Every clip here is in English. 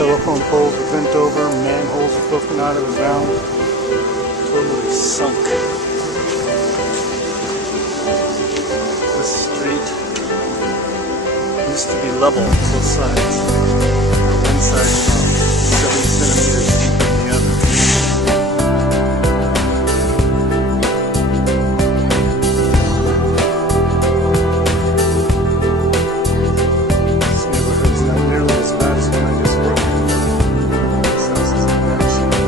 Telephone poles are bent over, manholes are broken out of the ground, totally sunk. This street used to be level, both sides. One side about 7 centimeters deeper than the other. This neighborhood's not nearly as bad as when I just worked in. This house is in bad shape.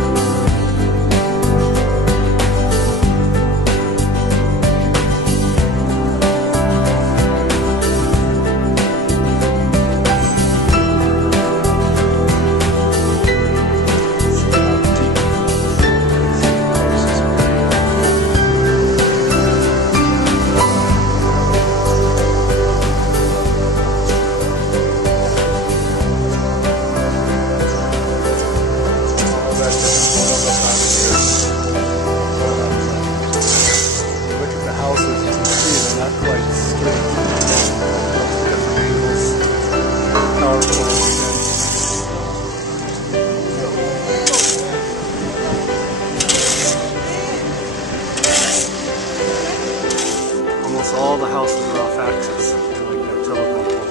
Almost all the houses are off axis. They're like that telephone pole.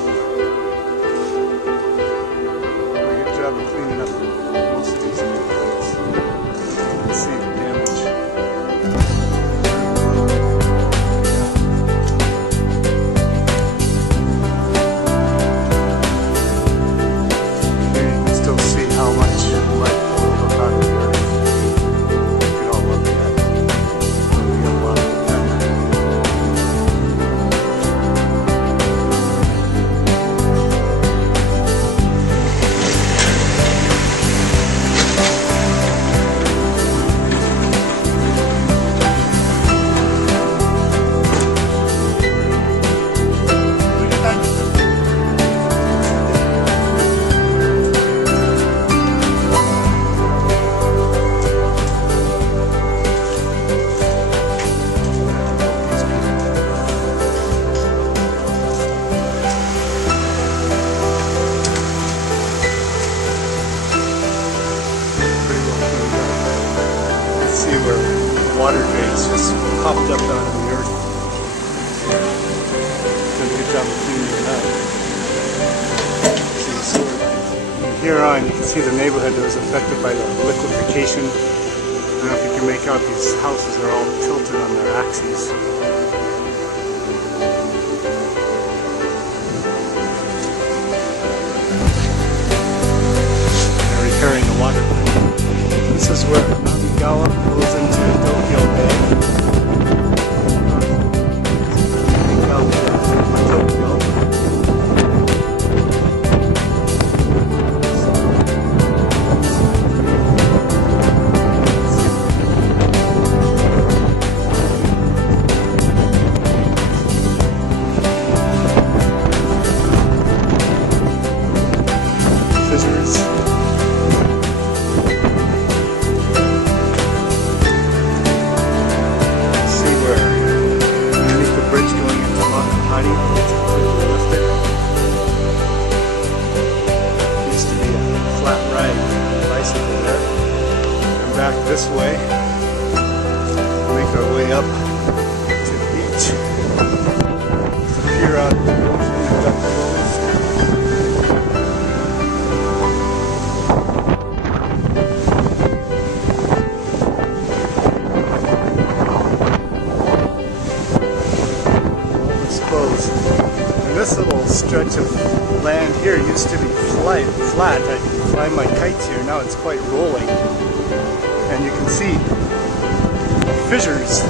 Good job of cleaning up most of these neighborhoods. You can see the damage. Here you can still see how much light blew up out of the earth. You can all look at it. We got a lot of that. See where water drains just popped up out of the earth. Did a good job of cleaning it up. See the sewer lines. From here on, you can see the neighborhood that was affected by the liquefaction. I don't know if you can make out, these houses are all tilted on their axes. They're repairing the water line. This is where Mihama-ku goes into Tokyo Bay. Tokyo. Fissures. Used to be a flat ride bicycle there. And back this way, make our way up to the beach. It's a pier out of the ocean that got closed. And this little stretch of land here used to be flat. I could fly my kites here. Now it's quite rolling. And you can see fissures